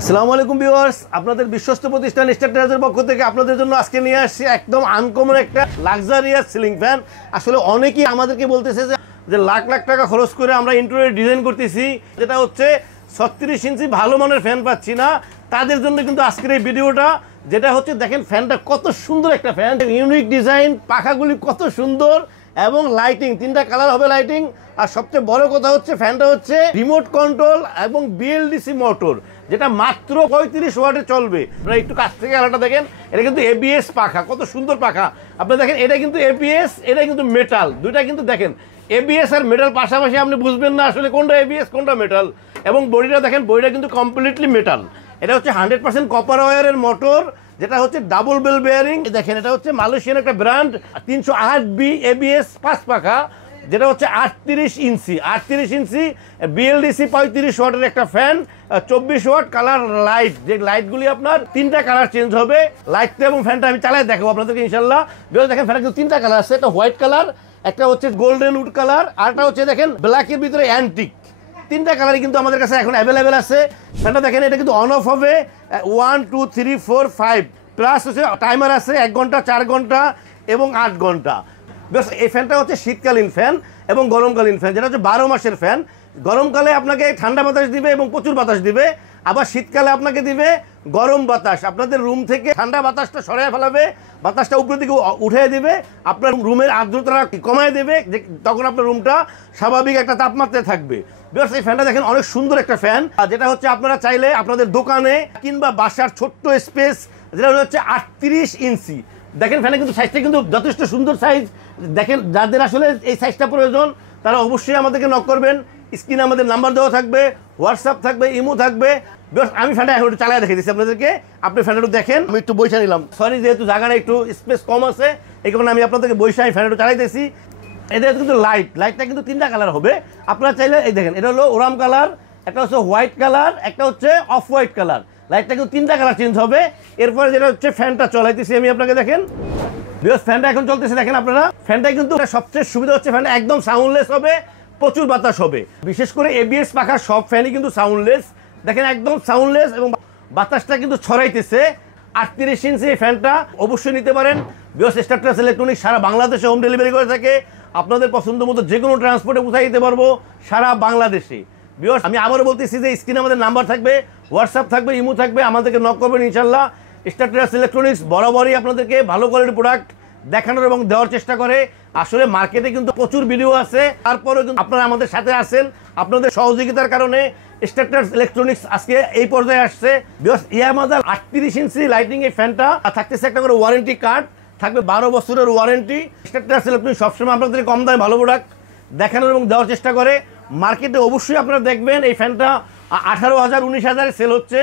আসসালামু আলাইকুম ভিউয়ার্স, আপনাদের বিশ্বস্ত প্রতিষ্ঠান স্টার টেরাজের পক্ষ থেকে আপনাদের জন্য আজকে নিয়ে আসছি একদম আনকমন একটা লাক্সারিয়াস সিলিং ফ্যান। আসলে অনেকেই আমাদেরকে বলতেছে যে লাখ লাখ টাকা খরচ করে আমরা ইন্টেরিয়র ডিজাইন করতেছি, যেটা হচ্ছে 36 ইঞ্চি ভালো মানের ফ্যান পাচ্ছি না। তাদের জন্য কিন্তু আজকের এই ভিডিওটা, যেটা হচ্ছে দেখেন ফ্যানটা কত সুন্দর একটা ফ্যান, ইউনিক ডিজাইন, পাখাগুলি কত সুন্দর এবং লাইটিং, 3টা কালার হবে লাইটিং। আর সবচেয়ে বড় কথা হচ্ছে ফ্যানটা হচ্ছে রিমোট কন্ট্রোল এবং বিএলডিসি মোটর, যেটা মাত্র 35 ওয়াটে চলবে। আপনারা একটু কাছ থেকে আলাদা দেখেন, এটা কিন্তু এবিএস পাখা, কত সুন্দর পাখা। আপনারা দেখেন এটা কিন্তু এবিএস, এটা কিন্তু মেটাল, দুইটা কিন্তু দেখেন এবিএস আর মেটাল পাশাপাশি, আপনি বুঝবেন না আসলে কোনটা এবিএস কোনটা মেটাল। এবং বডিটা দেখেন, বডিটা কিন্তু কমপ্লিটলি মেটাল। এটা হচ্ছে 100% কপার ওয়্যারের মোটর, যেটা হচ্ছে ডাবল বেল বেয়ারিং। দেখেন এটা হচ্ছে মালয়েশিয়ান একটা ব্র্যান্ড, 308B এবিএস 5 পাখা, যেটা হচ্ছে 38 ইঞ্চি বিএলডিসি 35 ওয়াটের একটা ফ্যান, 24 ওয়াট কালার লাইট। যে লাইটগুলি আপনার 3টা কালার চেঞ্জ হবে। লাইটটা এবং ফ্যানটা আমি চালাই দেখাবো আপনাদেরকে ইনশাল্লাহ। দেখেন ফ্যানটা কিন্তু 3টা কালার আছে, একটা হোয়াইট কালার, একটা হচ্ছে গোল্ডেন উড কালার, আর একটা হচ্ছে দেখেন ব্ল্যাকের ভিতরে অ্যান্টিক। 3টা কালারই কিন্তু আমাদের কাছে এখন অ্যাভেলেবেল আছে। ফ্যানটা দেখেন এটা কিন্তু অন অফ হবে 1 2 3 4 5 প্লাস হচ্ছে টাইমার আছে 1 ঘন্টা, 4 ঘন্টা এবং 8 ঘন্টা। বেশ, এই ফ্যানটা হচ্ছে শীতকালীন ফ্যান এবং গরমকালীন ফ্যান, যেটা হচ্ছে 12 মাসের ফ্যান। গরমকালে আপনাকে ঠান্ডা বাতাস দিবে এবং প্রচুর বাতাস দিবে, আবার শীতকালে আপনাকে দিবে গরম বাতাস। আপনাদের রুম থেকে ঠান্ডা বাতাসটা সরিয়ে ফেলাবে, বাতাসটা উপরের দিকে উঠিয়ে দিবে, আপনার রুমের আর্দ্রতা কমায় দেবে, তখন আপনার রুমটা স্বাভাবিক একটা তাপমাত্রায় থাকবে। বেশ, এই ফ্যানটা দেখেন অনেক সুন্দর একটা ফ্যান, যেটা হচ্ছে আপনারা চাইলে আপনাদের দোকানে কিংবা বাসার ছোট্ট স্পেস, যেটা হচ্ছে 38 ইঞ্চি। দেখেন ফ্যানের কিন্তু সাইজটা কিন্তু যথেষ্ট সুন্দর সাইজ। দেখেন যাদের আসলে এই সাইজটা প্রয়োজন তারা অবশ্যই আমাদেরকে নক করবেন। স্ক্রিনে আমাদের নাম্বার দেওয়া থাকবে, হোয়াটসঅ্যাপ থাকবে, ইমো থাকবে। আমি ফ্যানটা এখন একটু চালিয়ে দেখে দিচ্ছি আপনাদেরকে, আপনি ফ্যানটা একটু দেখেন। আমি একটু বৈশা নিলাম, সরি যেহেতু জায়গাটা একটু স্পেস কম আছে, এই কারণে আমি আপনাদেরকে বৈশা আমি ফ্যানটা একটু চালাইতেছি। এটা কিন্তু লাইটটা কিন্তু 3টা কালার হবে। আপনারা চাইলে এই দেখেন, এটা হলো ওরাম কালার, একটা হচ্ছে হোয়াইট কালার, একটা হচ্ছে অফ হোয়াইট কালার। লাইটটা কিন্তু 3টা কালার চেঞ্জ হবে। এরপরে যেটা হচ্ছে ফ্যানটা চলাইতেছি আমি আপনাকে দেখেন। বিকজ ফ্যানটা এখন চলতেছে দেখেন আপনারা। ফ্যানটা কিন্তু সবচেয়ে সুবিধা হচ্ছে ফ্যানটা একদম সাউন্ডলেস হবে, প্রচুর বাতাস হবে। বিশেষ করে এবিএস পাখা সব ফ্যানই কিন্তু সাউন্ডলেস। দেখেন একদম সাউন্ডলেস এবং বাতাসটা কিন্তু ছড়াইতেছে। 38 ইঞ্চি এই ফ্যানটা অবশ্যই নিতে পারেন। বিকজ স্টার টেরাজ ইলেকট্রনিক্স সারা বাংলাদেশে হোম ডেলিভারি করে থাকে। আপনাদের পছন্দ মতো যে কোনো ট্রান্সপোর্টে পৌঁছাই দিতে পারবো সারা বাংলাদেশে। বিকজ আমি আবারও বলতেছি যে স্ক্রিনে আমাদের নাম্বার থাকবে, হোয়াটসঅ্যাপ থাকবে, ইমো থাকবে, আমাদেরকে নক করবেন ইনশাল্লাহ। স্টার টেরাজ ইলেকট্রনিক্স বরাবরই আপনাদেরকে ভালো কোয়ালিটির প্রোডাক্ট দেখানোর এবং দেওয়ার চেষ্টা করে। আসলে মার্কেটে কিন্তু প্রচুর ভিডিও আছে, তারপরেও কিন্তু আপনারা আমাদের সাথে আছেন। আপনাদের সহযোগিতার কারণে স্টার টেরাজ ইলেকট্রনিক্স আজকে এই পর্যায়ে আসছে। বিকজ ইয়ামাদার 38 ইঞ্চি লাইটিং এই ফ্যানটা থাকতেছে একটা করে ওয়ারেন্টি কার্ড থাকবে, 12 বছরের ওয়ারেন্টি। স্টার টেরাজ ইলেকট্রনিক্স সবসময় আপনাদের কম দামে ভালো প্রোডাক্ট দেখানোর এবং দেওয়ার চেষ্টা করে। মার্কেটে অবশ্যই আপনারা দেখবেন এই ফ্যানটা 18,000 19,000 সেল হচ্ছে।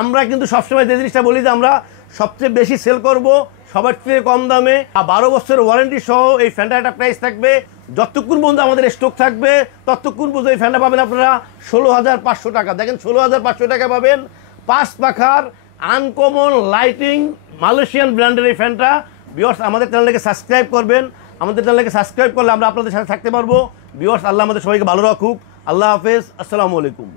আমরা কিন্তু সবসময় যে জিনিসটা বলি যে আমরা সবচেয়ে বেশি সেল করব সবার থেকে কম দামে। 12 বছরের ওয়ারেন্টি সহ এই ফ্যানটা একটা প্রাইস থাকবে। যতক্ষণ পর্যন্ত আমাদের স্টক থাকবে ততক্ষণ পর্যন্ত এই ফ্যানটা পাবেন আপনারা 16,500 টাকা। দেখেন 16,500 টাকা পাবেন 5 পাখার আনকমন লাইটিং মালয়েশিয়ান ব্র্যান্ডের এই ফ্যানটা। ভিউয়ার্স, আমাদের চ্যানেলটাকে সাবস্ক্রাইব করবেন। আমাদের চ্যানেলকে সাবস্ক্রাইব করলে আমরা আপনাদের সাথে থাকতে পারবো। ভিউয়ার্স, আল্লাহ আমাদের সবাইকে ভালো রাখুক। আল্লাহ হাফেজ, আসসালামু আলাইকুম।